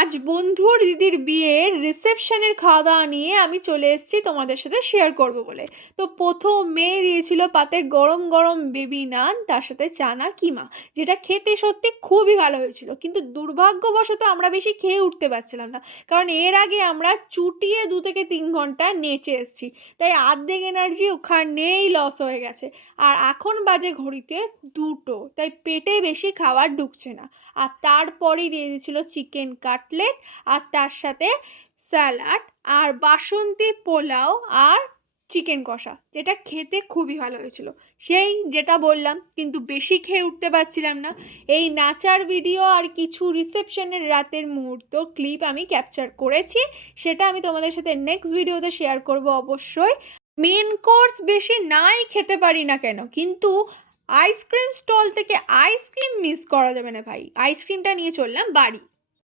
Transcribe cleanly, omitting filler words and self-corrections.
আজ বন্ধুর দিদির বিয়ের রিসেপশনের খাওয়া দাওয়া নিয়ে আমি চলে এসেছি তোমাদের সাথে শেয়ার করব বলে। তো প্রথমে দিয়েছিল পাতে গরম গরম বেবি নান, তার সাথে চানা কিমা, যেটা খেতে সত্যি খুবই ভালো হয়েছিল। কিন্তু দুর্ভাগ্যবশত আমরা বেশি খেয়ে উঠতে পারছিলাম না, কারণ এর আগে আমরা চুটিয়ে 2 থেকে 3 ঘন্টা নেচে এসেছি। তাই অর্ধেক এনার্জি ওখানেই লস হয়ে গেছে। আর এখন বাজে ঘড়িতে 2টো, তাই পেটে বেশি খাবার ঢুকছে না। আর তারপরেই দিয়ে দিয়েছিল চিকেন কাটলেট, আর তার সাথে স্যালাড, আর বাসন্তী পোলাও, আর চিকেন কষা, যেটা খেতে খুবই ভালো হয়েছিল। সেই যেটা বললাম, কিন্তু বেশি খেয়ে উঠতে পারছিলাম না। এই নাচার ভিডিও আর কিছু রিসেপশনের রাতের মুহূর্ত ক্লিপ আমি ক্যাপচার করেছি, সেটা আমি তোমাদের সাথে নেক্সট ভিডিওতে শেয়ার করব অবশ্যই। মেন কোর্স বেশি নাই খেতে পারি না কেন, কিন্তু আইসক্রিম স্টল থেকে আইসক্রিম মিস করা যাবে না ভাই। আইসক্রিমটা নিয়ে চললাম বাড়ি।